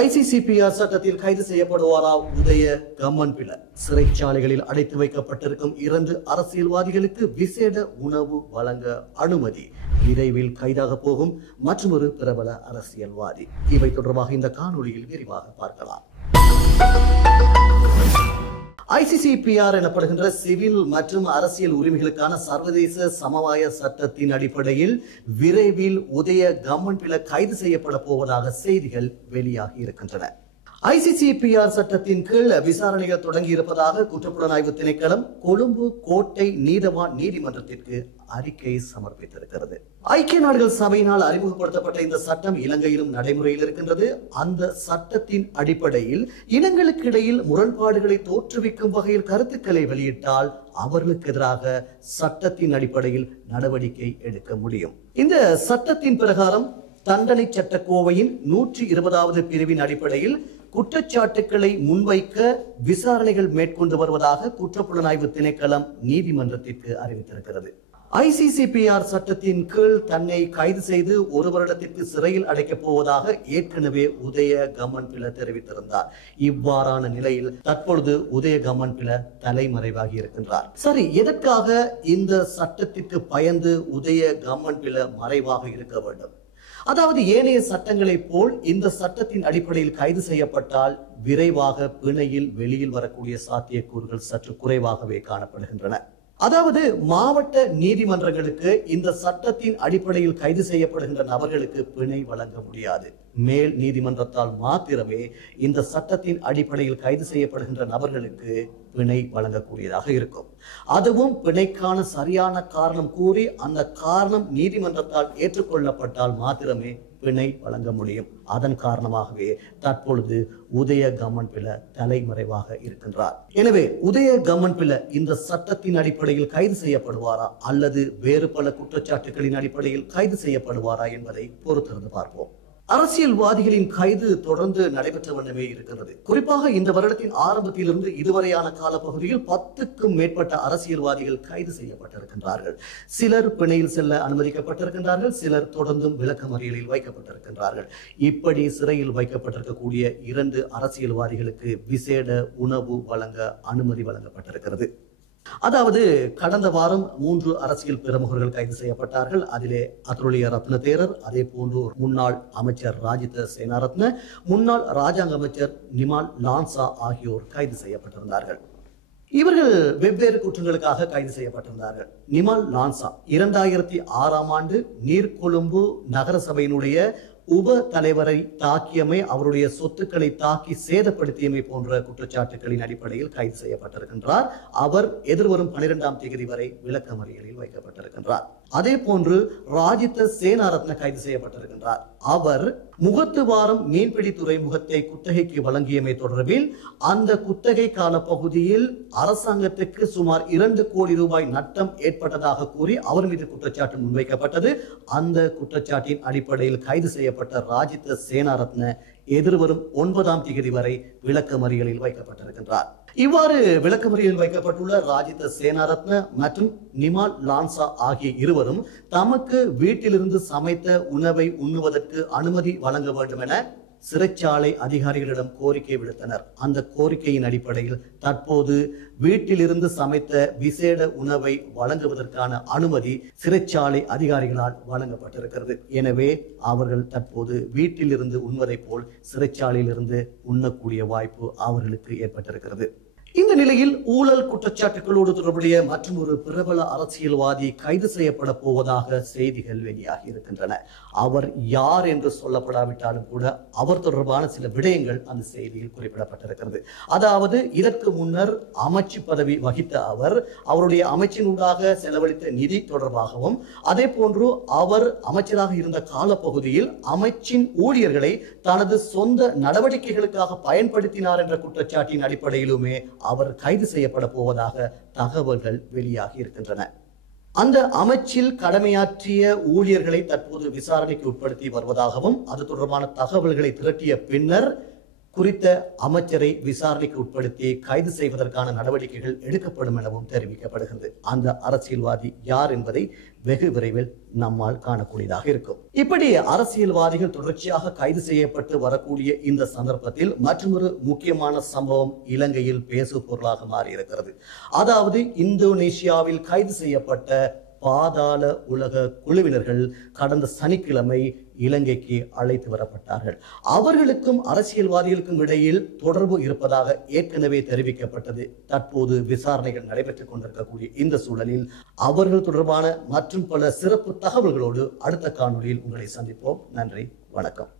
ICCPR சட்டத்தில் கைது செய்யப்படுவாரா உதய கம்மன்பில? சிறைச்சாலைகளில் அடைத்து வைக்கப்பட்டிருக்கும் 2 அரசியல்வாதிகளுக்கு விசேட உணவு வழங்க அனுமதி. விரைவில் கைதாக போகும் மற்றொரு பிரபல அரசியல்வாதி. இவை தொடர்பாக இந்த காணொளியில் விரிவாக பார்க்கலாம். ஐசிசிபிஆர் எனப்படுகின்ற சிவில் மற்றும் அரசியல் உரிமைகளுக்கான சர்வதேச சமவாய சட்டத்தின் அடிப்படையில் விரைவில் உதய கம்மன்பில கைது செய்யப்பட போவதாக செய்திகள் வெளியாகி இருக்கின்றன. ஐசிசிபிஆர் சட்டத்தின் கீழ் விசாரணைகள் தொடங்கி இருப்பதாக குற்றப்புலனாய்வு திணைக்களம் கொழும்பு கோட்டை நீதவான் நீதிமன்றத்திற்கு அறிக்கை சமர்ப்பித்திருக்கிறது. ஐக்கிய நாடுகள் சபையினால் அறிமுகப்படுத்தப்பட்ட இந்த சட்டம் இலங்கையிலும் நடைமுறையில் இருக்கின்றது. அந்த சட்டத்தின் அடிப்படையில் இனங்களுக்கு இடையில் முரண்பாடுகளை தோற்றுவிக்கும் வகையில் கருத்துக்களை வெளியிட்டால் அவர்களுக்கு எதிராக சட்டத்தின் அடிப்படையில் நடவடிக்கை எடுக்க முடியும். இந்த சட்டத்தின் பிரகாரம் தண்டனை சட்டக்கோவையின் 120வது பிரிவின் அடிப்படையில் குற்றச்சாட்டுக்களை முன்வைக்க விசாரணைகள் மேற்கொண்டு வருவதாக குற்றப்புலனாய்வு திணைக்களம் நீதிமன்றத்திற்கு அறிவித்திருக்கிறது. ஐசிசிபிஆர் சட்டத்தின் கீழ் தன்னை கைது செய்து 1 வருடத்திற்கு சிறையில் அடைக்கப் போவதாக ஏற்கனவே உதய கம்மன்பில தெரிவித்திருந்தார். இவ்வாறான நிலையில் தற்பொழுது உதய கம்மன்பில தலைமறைவாகி இருக்கின்றார். சரி, எதற்காக இந்த சட்டத்திற்கு பயந்து உதய கம்மன்பில மறைவாக இருக்க வேண்டும்? அதாவது ஏனைய சட்டங்களை போல் இந்த சட்டத்தின் அடிப்படையில் கைது செய்யப்பட்டால் விரைவாக பிணையில் வெளியில் வரக்கூடிய சாத்தியக்கூறுகள் சற்று குறைவாகவே காணப்படுகின்றன. அதாவது மாவட்ட நீதிமன்றங்களுக்கு இந்த சட்டத்தின் அடிப்படையில் கைது செய்யப்படுகின்ற நபர்களுக்கு பிணை வழங்க முடியாது. மேல் நீதிமன்றத்தால் மாத்திரமே இந்த சட்டத்தின் அடிப்படையில் கைது செய்யப்படுகின்ற நபர்களுக்கு பிணை வழங்கக்கூடியதாக இருக்கும். அதுவும் பிணைக்கான சரியான காரணம் கூறி அந்த காரணம் நீதிமன்றத்தால் ஏற்றுக்கொள்ளப்பட்டால் மாத்திரமே பிணை வழங்க முடியும். அதன் காரணமாகவே தற்பொழுது உதய கம்மன்பில தலைமறைவாக இருக்கின்றார். எனவே உதய கம்மன்பில இந்த சட்டத்தின் அடிப்படையில் கைது செய்யப்படுவாரா அல்லது வேறு பல குற்றச்சாட்டுகளின் அடிப்படையில் கைது செய்யப்படுவாரா என்பதை பொறுத்திருந்து பார்ப்போம். அரசியல்வாதிகளின் கைது தொடர்ந்து நடைபெற்ற வண்ணமே இருக்கிறது. குறிப்பாக இந்த வருடத்தின் ஆரம்பத்திலிருந்து இதுவரையான காலப்பகுதியில் 10க்கும் மேற்பட்ட அரசியல்வாதிகள் கைது செய்யப்பட்டிருக்கின்றார்கள். சிலர் பிணையில் செல்ல அனுமதிக்கப்பட்டிருக்கின்றார்கள், சிலர் தொடர்ந்தும் விளக்கமறியலில் வைக்கப்பட்டிருக்கின்றார்கள். இப்படி சிறையில் வைக்கப்பட்டிருக்கக்கூடிய 2 அரசியல்வாதிகளுக்கு விசேட உணவு வழங்க அனுமதி வழங்கப்பட்டிருக்கிறது. அதாவது கடந்த வாரம் 3 அரசியல் பிரமுகர்கள் கைது செய்யப்பட்டார்கள். அதிலே அதுருளிய ரத்ன தேரர், அதே போன்று முன்னாள் அமைச்சர் ராஜித சேனாரத்ன, முன்னாள் ராஜாங்க அமைச்சர் நிமால் லான்சா ஆகியோர் கைது செய்யப்பட்டிருந்தார்கள். இவர்கள் வெவ்வேறு குற்றங்களுக்காக கைது செய்யப்பட்டிருந்தார்கள். நிமால் லான்சா 2006ஆம் ஆண்டு நீர்கொழும்பு நகர சபையினுடைய உப தலைவரை தாக்கியமை, அவருடைய சொத்துக்களை தாக்கி சேதப்படுத்தியமை போன்ற குற்றச்சாட்டுகளின் அடிப்படையில் கைது செய்யப்பட்டிருக்கின்றார். அவர் எதிர்வரும் 12ஆம் தேதி வரை விளக்கமறியலில் வைக்கப்பட்டிருக்கின்றார். அதே போன்று ராஜித சேனாரத்ன கைது செய்யப்பட்டிருக்கின்றார். அவர் முகத்துவாரம் மீன்பிடி துறைமுகத்தை குத்தகைக்கு வழங்கியமை தொடர்பில் அந்த குத்தகை கால பகுதியில் அரசாங்கத்துக்கு சுமார் 2 கோடி ரூபாய் நட்டம் ஏற்பட்டதாக கூறி அவர் மீது குற்றச்சாட்டு முன்வைக்கப்பட்டது. அந்த குற்றச்சாட்டின் அடிப்படையில் கைது செய்யப்பட்ட ராஜித சேனாரத்ன எதிர்வரும் 9ஆம் தேதி வரை விளக்கமறியலில் வைக்கப்பட்டிருக்கின்றார். இவ்வாறு விளக்கமறியலில் வைக்கப்பட்டுள்ள ராஜித சேனாரத்ன மற்றும் நிமால் லான்சா ஆகிய இருவரும் தமக்கு வீட்டிலிருந்து சமைத்த உணவை உண்ணுவதற்கு அனுமதி வழங்க வேண்டும் என சிறைச்சாலை அதிகாரிகளிடம் கோரிக்கை விடுத்தனர். அந்த கோரிக்கையின் அடிப்படையில் தற்போது வீட்டிலிருந்து சமைத்த விசேட உணவை வழங்குவதற்கான அனுமதி சிறைச்சாலை அதிகாரிகளால் வழங்கப்பட்டிருக்கிறது. எனவே அவர்கள் தற்போது வீட்டிலிருந்து உண்வதை போல் சிறைச்சாலையிலிருந்து உண்ணக்கூடிய வாய்ப்பு அவர்களுக்கு ஏற்பட்டிருக்கிறது. இந்த நிலையில் ஊழல் குற்றச்சாட்டுகளோடு தொடர்புடைய மற்றும் ஒரு பிரபல அரசியல்வாதி கைது செய்யப்பட போவதாக செய்திகள் வெளியாகி இருக்கின்றன. அவர் யார் என்று சொல்லப்படாவிட்டாலும் கூட அவர் தொடர்பான சில விடயங்கள் அந்த செய்தியில் குறிப்பிடப்பட்டிருக்கிறது. அதாவது இதற்கு முன்னர் அமைச்சு பதவி வகித்த அவர், அவருடைய அமைச்சினூடாக செலவழித்த நிதி தொடர்பாகவும், அதே போன்று அவர் அமைச்சராக இருந்த காலப்பகுதியில் அமைச்சின் ஊழியர்களை தனது சொந்த நடவடிக்கைகளுக்காக பயன்படுத்தினார் என்ற குற்றச்சாட்டின் அடிப்படையிலுமே அவர் கைது செய்யப்பட போவதாக தகவல்கள் வெளியாகி இருக்கின்றன. அந்த அமைச்சில் கடமையாற்றிய ஊழியர்களை தற்போது விசாரணைக்கு உட்படுத்தி வருவதாகவும், அது தொடர்பான தகவல்களை திரட்டிய பின்னர் குறித்த அமைச்சரை விசாரணைக்கு உட்படுத்தி கைது செய்வதற்கான நடவடிக்கைகள் எடுக்கப்படும் எனவும் தெரிவிக்கப்படுகிறது. அந்த அரசியல்வாதி யார் என்பதை வெகு விரைவில் நம்மால் காணக்கூடியதாக இருக்கும். இப்படி அரசியல்வாதிகள் தொடர்ச்சியாக கைது செய்யப்பட்டு வரக்கூடிய இந்த சந்தர்ப்பத்தில் மற்றொரு முக்கியமான சம்பவம் இலங்கையில் பேசு பொருளாக மாறியிருக்கிறது. அதாவது இந்தோனேசியாவில் கைது செய்யப்பட்ட பாதாள உலக குழுவினர்கள் கடந்த சனிக்கிழமை இலங்கைக்கு அழைத்து வரப்பட்டார்கள். அவர்களுக்கும் அரசியல்வாதிகளுக்கும் இடையில் தொடர்பு இருப்பதாக ஏற்கனவே தெரிவிக்கப்பட்டது. தற்போது விசாரணைகள் நடைபெற்றுக் கொண்டிருக்கக்கூடிய இந்த சூழலில் அவர்கள் தொடர்பான மற்றும் பல சிறப்பு தகவல்களோடு அடுத்த காணொலியில் உங்களை சந்திப்போம். நன்றி, வணக்கம்.